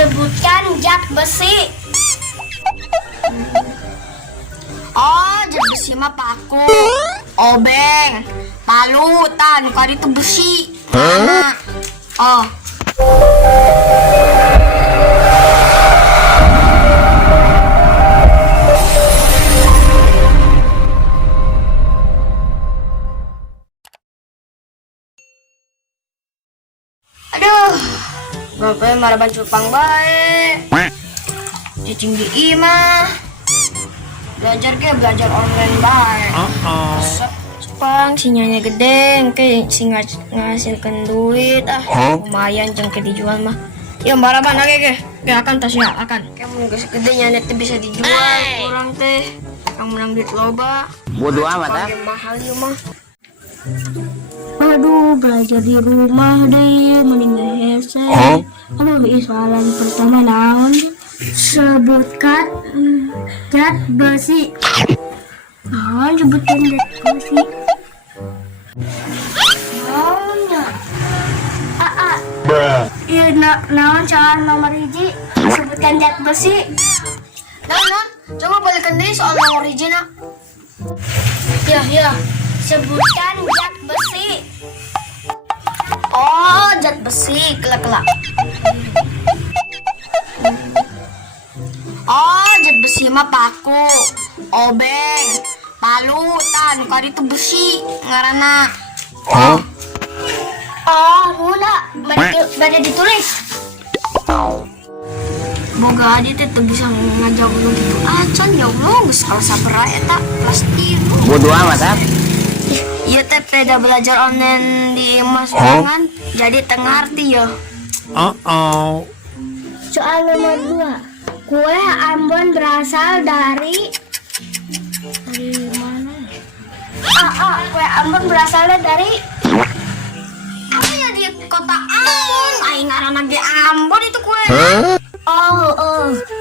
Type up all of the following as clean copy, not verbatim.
Sebutkan zat besi. Oh, zat besi mah paku, obeng, palu, tan, kali itu besi. Mana? Oh. Aduh, bapak marah bantu pang baik. Cicing di mah belajar online baik. Sepang sinyalnya gede, kayak si ngasilkan duit lumayan jengke dijual mah. Ya marah ban oke akan tasnya akan. Kayak mau gedenya net bisa dijual kurang teh. Yang menang duit loba. Bodoh amat mahal ya mah. Aduh, belajar di rumah deh, mending gak hese. Aduh, soalan pertama naon? Sebutkan zat besi. Naon sebutkan zat besi? Naonnya? Iya, naon soal nomor hiji? Sebutkan zat besi. Naon? Coba balikan deh soal nomor hiji nak. Ya. Sebutkan zat besi. Oh, zat besi, kelak. Oh, zat besi mah paku, obeng, palu, tan, kali itu besi, ngarana. Udah, baca ditulis. Boga aja teh bisa ngajak lu gitu. Acan ya Allah, geus kalau sabar eta plastik. Bodoh amat Iya teh beda belajar online di Mas Jangan jadi tengarti ya. Soal nomor 2. Kue Ambon berasal dari mana? Kue Ambon berasalnya dari apa ya, di kota Ambon. Aing ngaranna di Ambon itu kue.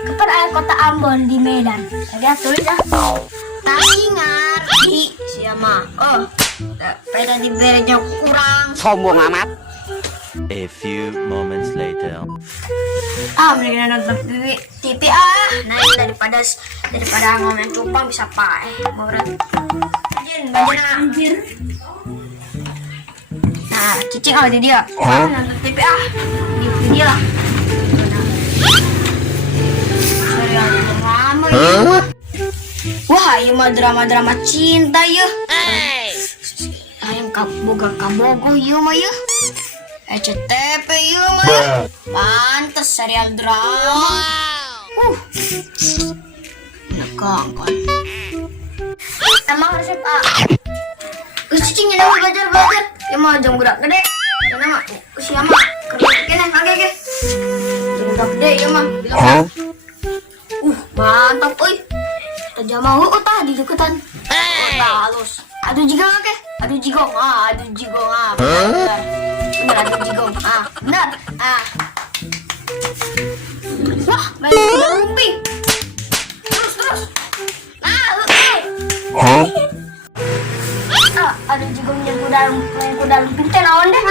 Kapan aya kota Ambon di Medan? Tadi tulis Tapi ngerti siapa? Peda di berenya kurang. Sombong amat. A few moments later. Mendingan nonton TV Nah, daripada ngomongin cupang bisa pae. Murah. Anjir. Nah, cicing di dia. Nonton TV Di dia lah. Serial drama ya. Wah, iya mah drama cinta ya. Ayam kabogo iya mah ya. SCTV iya mah ya. Pantes serial drama. Nekangkan. Emang resep cicingnya nama belajar. Ya mah jam budak gede. Ya nama usia mah kerja kene. Jam budak gede ya mah. Mantap euy. Aja mau utah di deketan. Halus. Aduh jigong. Bener aduh jigong. Bener. Wah, main kuda lumping. Terus. Aduh jigongnya kuda lumping teh naon deh.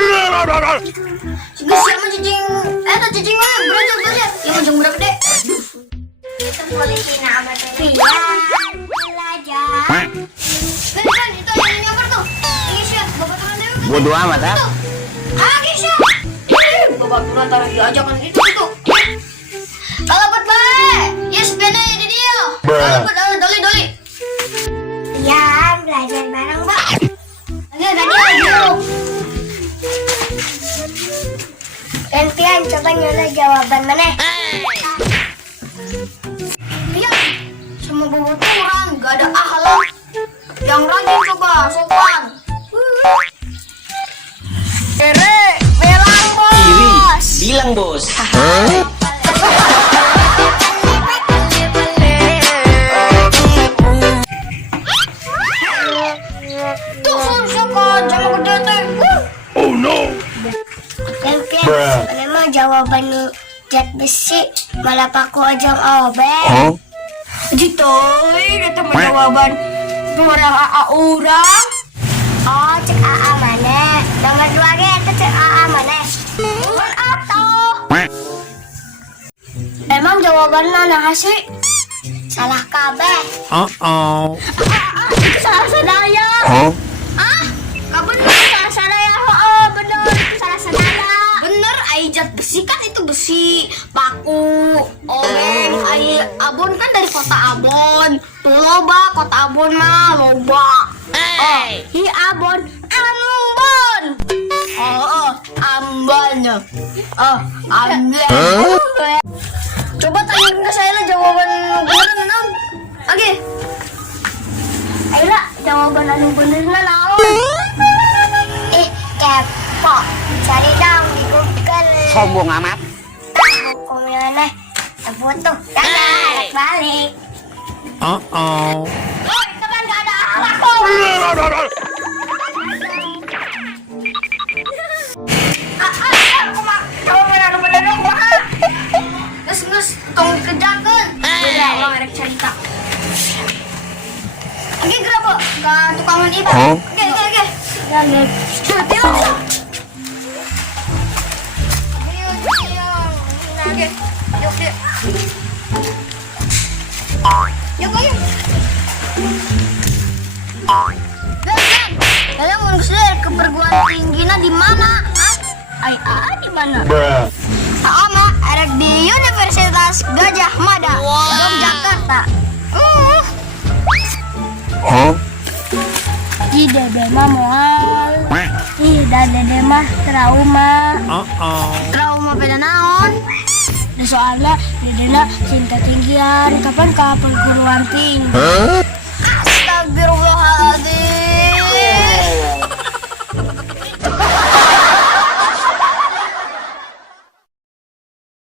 Geus siapa cicing? Cicing mah belajar. Ya mau jam budak gede. Itu polisi nama teh. Belajar. Kan itu yang nyamper tuh. Isya, bapak turun dulu. Bodoh amat Isya. Bapak turun taruh diajak kan itu. Kalau buat baik. Ya sepeda ya di dia. Kalau buat doli. Ya, belajar bareng, Mbak. Enggak. Gantian coba nyala jawaban mana? Sama bobo kurang, gak ada akhlak. Yang rajin coba, sopan. Bilang bos. Tuh suka jangan gede teh. Oh no. Memang jawaban zat besi malah paku ajang obeng. Jitoy, itu jawaban orang orang. Oh, cek AA mana? Nomor 2 ge itu cek AA mana? Nomor atau? jawabannya nah sih. Salah kabeh. Salah sadaya. Bener salah sadaya. Bener itu salah sadaya. Bener, aijat besi kan itu besi paku. Obeng, abon kan dari kota Abon. Tuh loba kota Abon mah loba. Hi Abon, Ambon. Ambon. Ambon. Coba tanyain ke saya lah jawaban bener naon. Oke. Ayo lah jawaban anu bener naon. Kepo. Cari dong di Google. Sombong amat. Hukumnya sebut tuh. Balik. Oi, kapan gak ada aku? Jawaban anu bener kumaha? Geus tong kerjakeun. Udah, lo ngerek cerita. Oke, kenapa? Ke tukangan ibu. Oke. Ya, Oke. Yuk. Kalian mau ke perguruan tingginya di mana? Di mana? Sama, erek di Universitas Gajah Mada, Yogyakarta. Dede mah moal. Dede mah trauma. Trauma beda naon? Soalnya dedena cinta tinggian. Kapan ke perguruan tinggi?